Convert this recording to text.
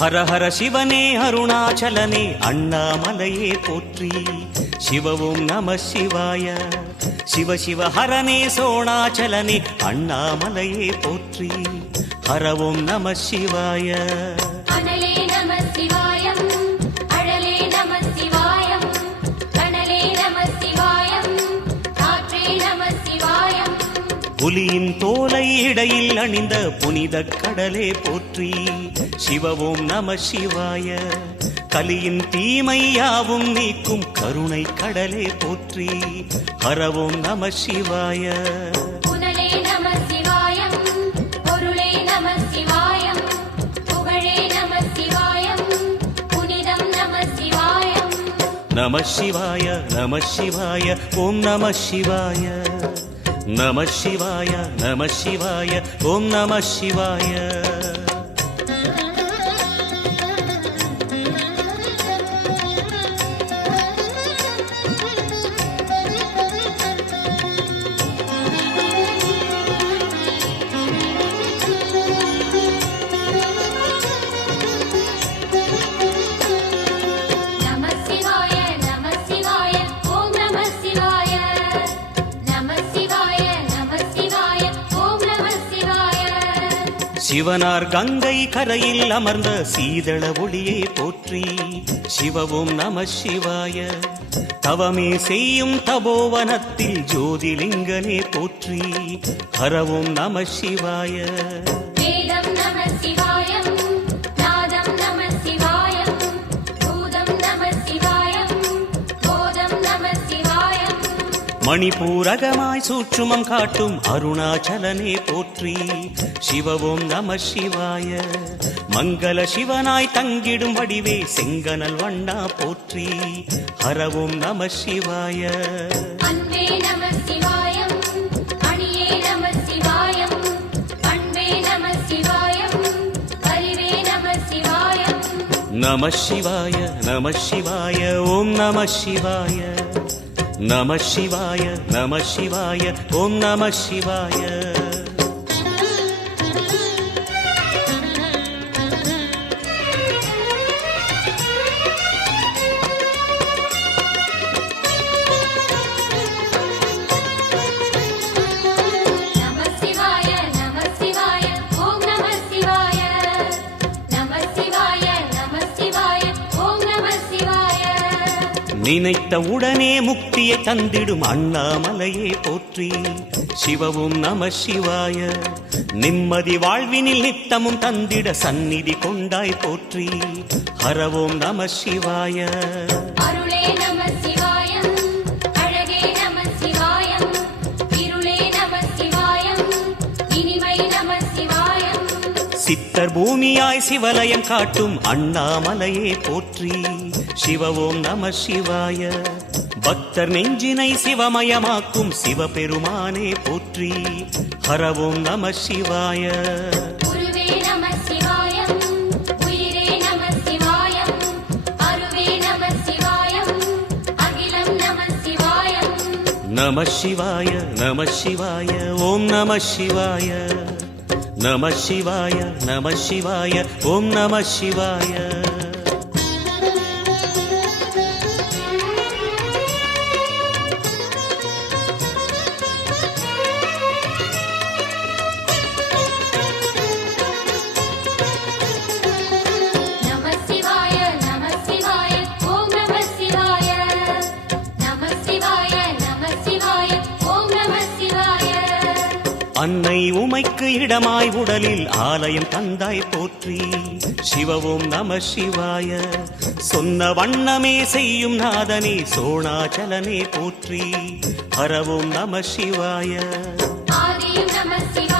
ஹர ஹர சிவனே அருணாச்சலனே அண்ணாமலையே போற்றி. சிவவும் நம சிவாய. சிவ சிவ ஹரனே சோணாச்சலனே அண்ணாமலையே போற்றி. ஹரவும் நம சிவாய. அனலே நம சிவாயம், அழலே நம சிவாயம், கனலே நம சிவாயம், காற்றே நம சிவாயம். புலியின் தோலை இடையில் அணிந்த புனித கடலே போற்றி. சிவவும் நம சிவாய. கலியின் தீமையாவும் நீக்கும் கருணை கடலே போற்றி. ஹரவும் நம சிவாய. புனலே நம சிவாயம், பொருளே நம சிவாயம், புகழே நம சிவாயம், புனிதம் நம சிவாயம். நம சிவாய நம சிவாய ஓம் நம சிவாய. நம சிவாய நம சிவாய ஓம் நம சிவாய. சிவனார் கங்கை கரையில் அமர்ந்த சீதள ஒளியே போற்றி. சிவவும் நம சிவாய. தவமே செய்யும் தபோவனத்தில் ஜோதிலிங்கனே போற்றி. ஹரவும் நம சிவாய. வேதம் நம சிவாயம், நாதம் நம சிவாயம், பூதம் நம சிவாயம், போதம் நம சிவாயம். மணிபூரகமாய் சூட்சுமம் காட்டும் அருணாச்சலனே போற்றி. சிவவும் நம சிவாய. மங்கள சிவனாய் தங்கிடும் வடிவே செங்கனல் வண்ணா போற்றி. ஹரவும் நம சிவாய. அன்பே நம சிவாயம், அணியே நம சிவாயம், பண்பே நம சிவாயம், அறிவே நம சிவாயம். நம சிவாய நம சிவாய ஓம் நம சிவாய. நம சிவாய நம சிவாய ஓம் நம சிவாய. நினைத்த உடனே முக்தியை தந்திடும் அண்ணாமலையே போற்றி. சிவவும் நம சிவாய. நிம்மதி வாழ்வினில் நித்தமும் தந்திட சந்நிதி கொண்டாய் போற்றி. ஹரவோம் நம சிவாய. அருளே நம சிவாயம், அழகே நம சிவாயம், இருளே நம சிவாயம், இனிமை நம சிவாயம். சித்தர் பூமியாய் சிவலயம் காட்டும் அண்ணாமலையே போற்றி. சிவவோம் நம சிவாய. பக்தர் நெஞ்சினை சிவமயமாக்கும் சிவபெருமானே போற்றி. ஹரவோம் நம சிவாய. குருவே நம சிவாயம், உயிரே நம சிவாயம், அருவே நம சிவாயம், அகிலம் நம சிவாயம். நம சிவாய நம சிவாய ஓம் நம சிவாய. நம சிவாய நம சிவாய ஓம் நம சிவாய. அன்னை உமைக்கு இடமாய் உடலில் ஆலயம் தந்தாய் போற்றி. சிவவும் நம சிவாய. சொன்ன வண்ணமே செய்யும் நாதனே சோணாச்சலனே போற்றி. ஹரவும் நம சிவாய. ஆதியும் நம சிவாய.